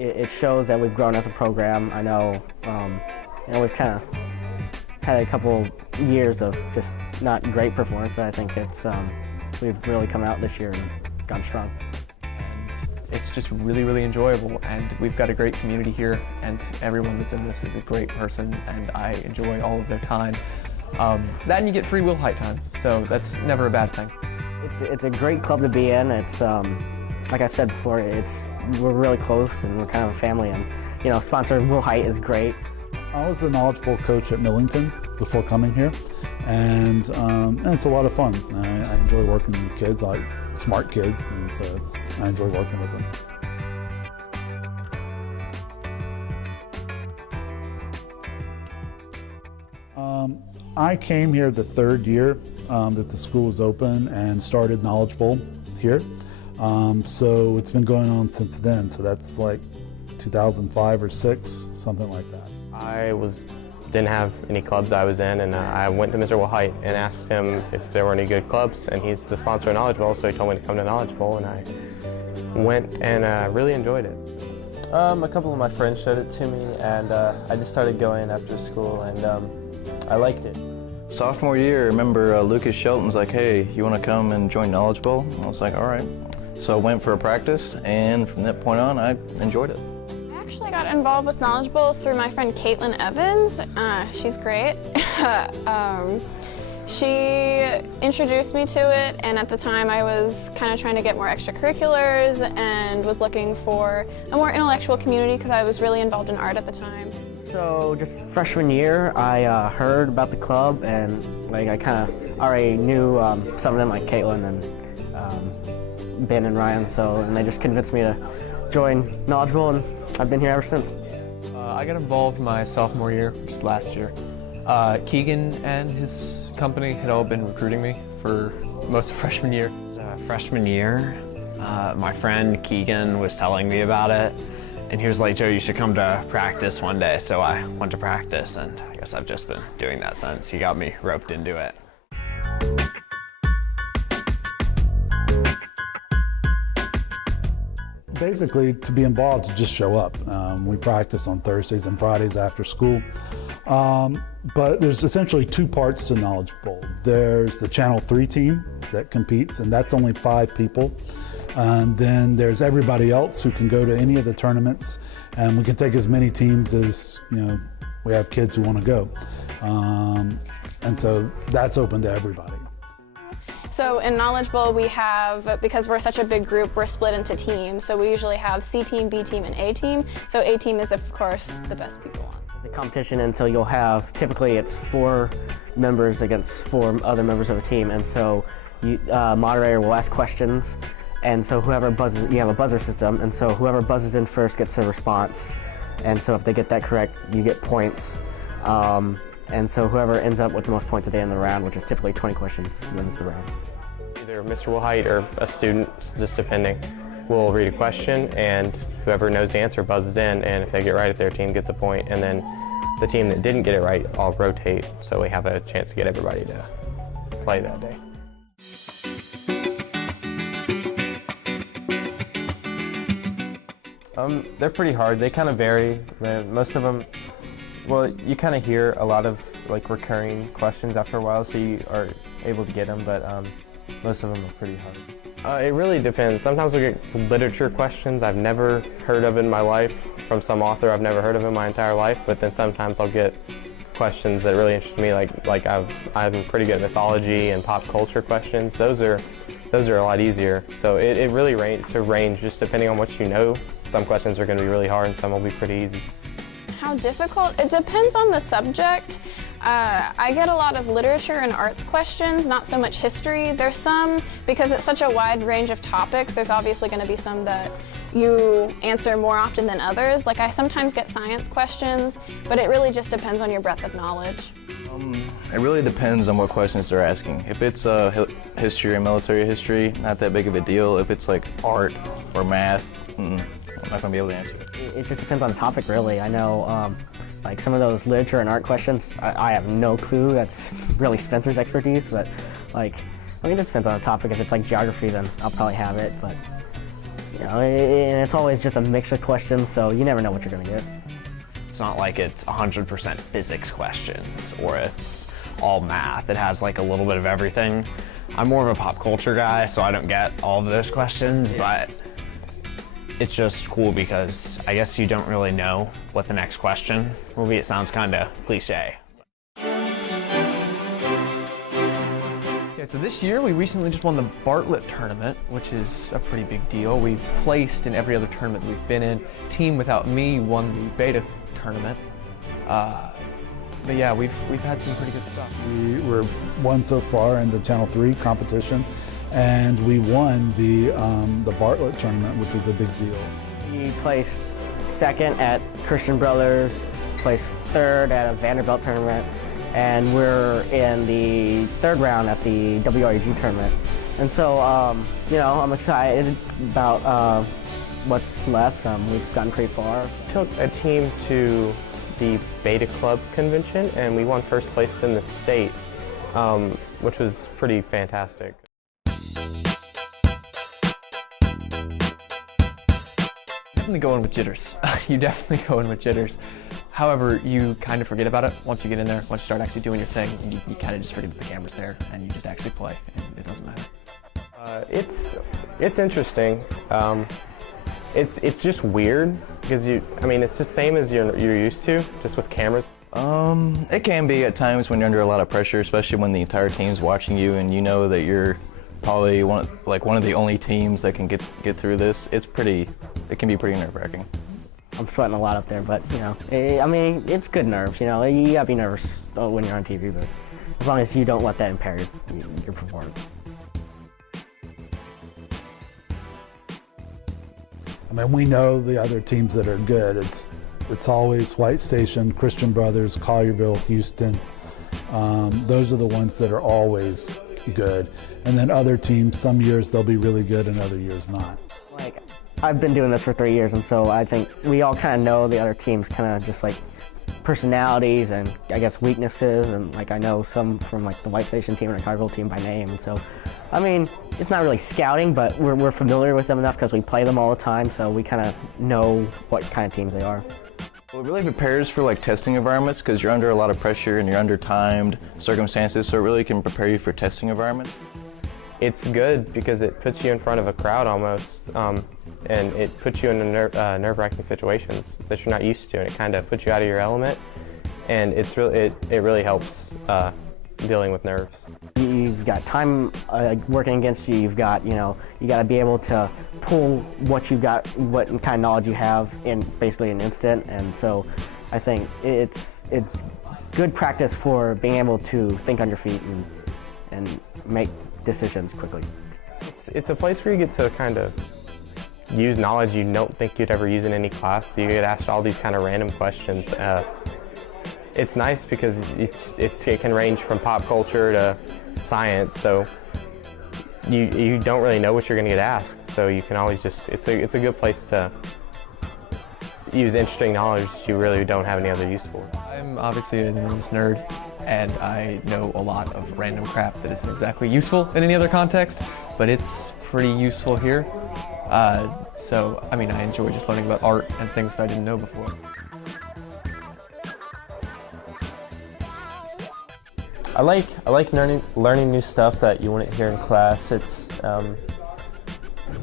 It shows that we've grown as a program. I know, we've kind of had a couple years of just not great performance, but I think we've really come out this year and gone strong. It's just really, really enjoyable, and we've got a great community here, and everyone that's in this is a great person, and I enjoy all of their time. That and you get free Will Height time, so that's never a bad thing. It's a great club to be in. It's like I said before, we're really close and we're kind of a family, and sponsor Will Height is great. I was a Knowledge Bowl coach at Millington before coming here, and it's a lot of fun. I enjoy working with kids, like smart kids, and so I enjoy working with them. I came here the third year that the school was open and started Knowledge Bowl here. So it's been going on since then. So that's like 2005 or 6, something like that. I didn't have any clubs I was in, and I went to Mr. Will Height and asked him if there were any good clubs, and he's the sponsor of Knowledge Bowl, so he told me to come to Knowledge Bowl, and I went and really enjoyed it. A couple of my friends showed it to me, and I just started going after school, and I liked it. Sophomore year, I remember Lucas Shelton was like, hey, you want to come and join Knowledge Bowl? I was like, all right. So I went for a practice, and from that point on, I enjoyed it. I actually got involved with Knowledge Bowl through my friend Caitlin Evans. She's great. She introduced me to it, and at the time I was kind of trying to get more extracurriculars and was looking for a more intellectual community because I was really involved in art at the time. So just freshman year, I heard about the club, and I kind of already knew some of them, like Caitlin and Ben and Ryan, and they just convinced me to join Knowledge Bowl, and I've been here ever since. I got involved my sophomore year, which is last year. Keegan and his company had all been recruiting me for most of freshman year. Freshman year, my friend Keegan was telling me about it, and he was like, Joe, you should come to practice one day. So I went to practice, and I guess I've just been doing that since. He got me roped into it. Basically, to be involved, to just show up. We practice on Thursdays and Fridays after school. But there's essentially 2 parts to Knowledge Bowl. There's the Channel 3 team that competes, and that's only 5 people. And then there's everybody else who can go to any of the tournaments, and we can take as many teams as we have kids who want to go. And so that's open to everybody. So in Knowledge Bowl we have, because we're such a big group, we're split into teams. So we usually have C team, B team, and A team. So A team is, of course, the best people on. The competition, and so you'll have, typically it's 4 members against 4 other members of a team, and so moderator will ask questions, and so whoever buzzes, you have a buzzer system, and so whoever buzzes in first gets a response, and so if they get that correct, you get points, and so whoever ends up with the most points at the end of the round, which is typically 20 questions, wins the round. Either Mr. Will Height or a student, just depending, will read a question, and whoever knows the answer buzzes in, and if they get right, if their team gets a point, and then the team that didn't get it right all rotate, so we have a chance to get everybody to play that day. They're pretty hard. They kind of vary. Most of them, well, you kind of hear a lot of recurring questions after a while, so you are able to get them, but most of them are pretty hard. It really depends. Sometimes we get literature questions I've never heard of in my life from some author I've never heard of in my entire life, but then sometimes I'll get questions that really interest me, like I'm pretty good at mythology and pop culture questions. Those are a lot easier. So it really range just depending on what you know. Some questions are going to be really hard and some will be pretty easy. How difficult? It depends on the subject. I get a lot of literature and arts questions, not so much history. There's some, because it's such a wide range of topics, there's obviously going to be some that you answer more often than others. I sometimes get science questions, but it really just depends on your breadth of knowledge. It really depends on what questions they're asking. If it's history or military history, not that big of a deal. If it's like art or math, I'm not going to be able to answer it. It just depends on the topic, really. I know some of those literature and art questions, I have no clue. That's really Spencer's expertise, but it just depends on the topic. If it's like geography, then I'll probably have it, but and it's always just a mix of questions, so you never know what you're going to get. It's not like it's 100% physics questions or it's all math. It has like a little bit of everything. I'm more of a pop culture guy, so I don't get all of those questions, but it's just cool because I guess you don't really know what the next question will be. It sounds kind of cliche. Okay, so this year we recently just won the Bartlett tournament, which is a pretty big deal. We've placed in every other tournament that we've been in. Team Without Me won the beta tournament. But yeah, we've had some pretty good stuff. We were one so far in the Channel 3 competition, and we won the Bartlett tournament, which was a big deal. We placed second at Christian Brothers, placed third at a Vanderbilt tournament, and we're in the third round at the WREG tournament. And so, I'm excited about what's left. We've gotten pretty far. Took a team to the Beta Club convention, and we won first place in the state, which was pretty fantastic. Definitely go in with jitters. You definitely go in with jitters. However, you kind of forget about it once you get in there. Once you start actually doing your thing, you kind of just forget that the camera's there and you just actually play, and it doesn't matter. It's interesting. It's just weird because it's the same as you're used to, just with cameras. It can be at times when you're under a lot of pressure, especially when the entire team's watching you and you know that you're probably one of the only teams that can get through this. It can be pretty nerve-wracking. I'm sweating a lot up there, but it's good nerves. You gotta be nervous when you're on TV, but as long as you don't let that impair your performance. We know the other teams that are good. It's always White Station, Christian Brothers, Collierville, Houston. Those are the ones that are always good. And then other teams, some years they'll be really good and other years not. I've been doing this for 3 years, and so I think we all kind of know the other teams, kind of just like personalities and I guess weaknesses, and I know some from the White Station team and the Collierville team by name, and so it's not really scouting, but we're familiar with them enough because we play them all the time, so we kind of know what kind of teams they are. Well, it really prepares for testing environments because you're under a lot of pressure and you're under timed circumstances, so it really can prepare you for testing environments. It's good because it puts you in front of a crowd almost, and it puts you in nerve-wracking situations that you're not used to, and it kind of puts you out of your element, and it really helps dealing with nerves. You've got time working against you. You've got you got to be able to pull what you've got, what kind of knowledge you have in basically an instant, and so I think it's good practice for being able to think on your feet and make decisions quickly. It's a place where you get to kind of use knowledge you don't think you'd ever use in any class. You get asked all these kind of random questions. It's nice because it can range from pop culture to science, so you don't really know what you're going to get asked. So you can always it's a good place to use interesting knowledge you really don't have any other use for. I'm obviously a news nerd, and I know a lot of random crap that isn't exactly useful in any other context, but it's pretty useful here. So I enjoy just learning about art and things that I didn't know before. I like learning new stuff that you wouldn't hear in class. It's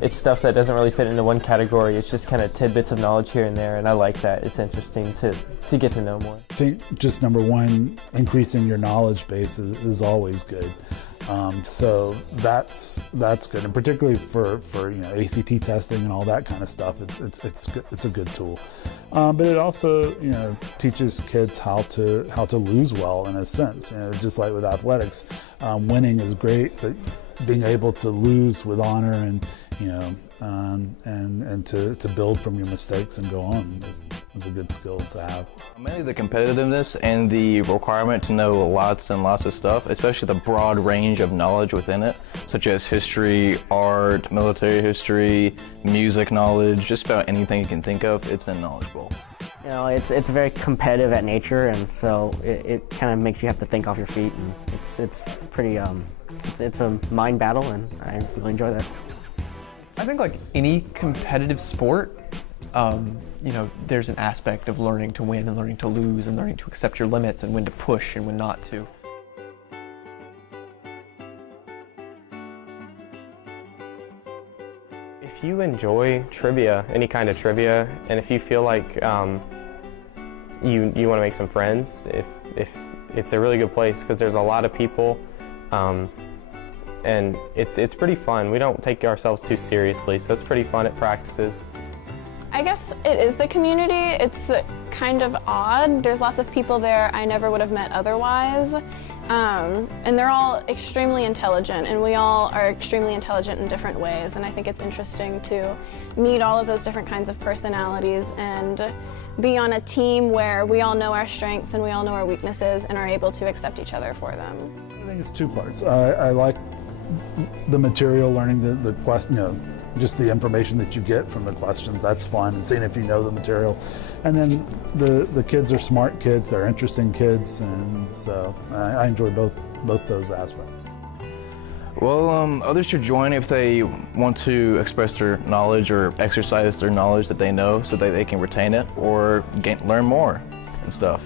stuff that doesn't really fit into one category. It's just kind of tidbits of knowledge here and there, and I like that. It's interesting to get to know more. I think just number one, increasing your knowledge base is always good. So that's good, and particularly for ACT testing and all that kind of stuff. It's a good tool. But it also teaches kids how to lose well in a sense. Just like with athletics, winning is great, but being able to lose with honor and to build from your mistakes and go on is a good skill to have. Mainly the competitiveness and the requirement to know lots and lots of stuff, especially the broad range of knowledge within it, such as history, art, military history, music knowledge, just about anything you can think of, it's in Knowledge Bowl. It's very competitive at nature, and so it kind of makes you have to think off your feet, and it's pretty it's a mind battle, and I really enjoy that. I think like any competitive sport, you know, there's an aspect of learning to win and learning to lose and learning to accept your limits and when to push and when not to. If you enjoy trivia, any kind of trivia, and if you feel like you want to make some friends, if it's a really good place because there's a lot of people, and it's pretty fun. We don't take ourselves too seriously, so it's pretty fun at practices. I guess it is the community. It's kind of odd. There's lots of people there I never would have met otherwise. And they're all extremely intelligent, and we all are extremely intelligent in different ways, and I think it's interesting to meet all of those different kinds of personalities and be on a team where we all know our strengths and we all know our weaknesses and are able to accept each other for them. I think it's two parts. I like the material, learning the question, you know, just the information that you get from the questions. That's fun, and seeing if you know the material. And then the kids are smart kids, they're interesting kids, and so I enjoy both those aspects. Well, others should join if they want to express their knowledge or exercise their knowledge that they know so that they can retain it or learn more and stuff.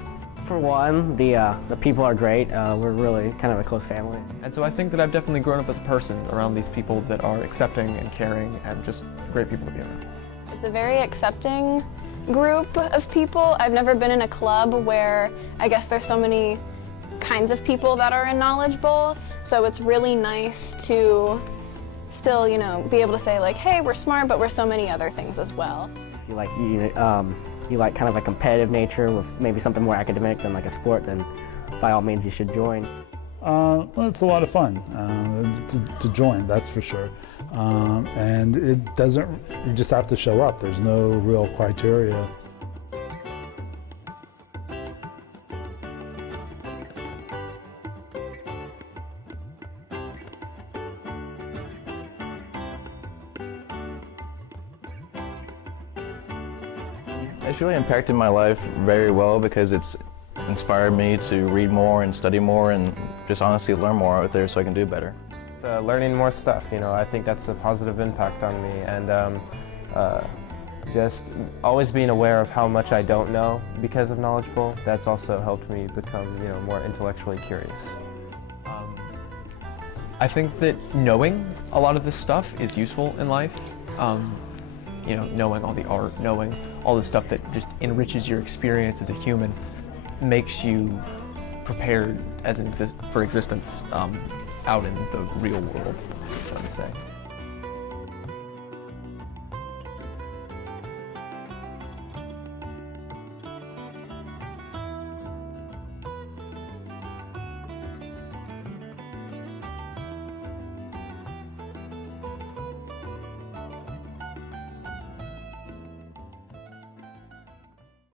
For one, the people are great. We're really kind of a close family. And so I think that I've definitely grown up as a person around these people that are accepting and caring and just great people to be around. It's a very accepting group of people. I've never been in a club where I guess there's so many kinds of people that are in Knowledge Bowl, so it's really nice to still, you know, be able to say like, hey, we're smart, but we're so many other things as well. You like kind of a competitive nature with maybe something more academic than like a sport, then by all means you should join. Well, it's a lot of fun to join, that's for sure. And it doesn't, you just have to show up. There's no real criteria. It's really impacted my life very well because it's inspired me to read more and study more and just honestly learn more out there so I can do better. Learning more stuff, you know, I think that's a positive impact on me, and just always being aware of how much I don't know because of Knowledge Bowl. That's also helped me become, you know, more intellectually curious. I think that knowing a lot of this stuff is useful in life. You know, knowing all the art, knowing all the stuff that just enriches your experience as a human, makes you prepared as for existence out in the real world, so to say.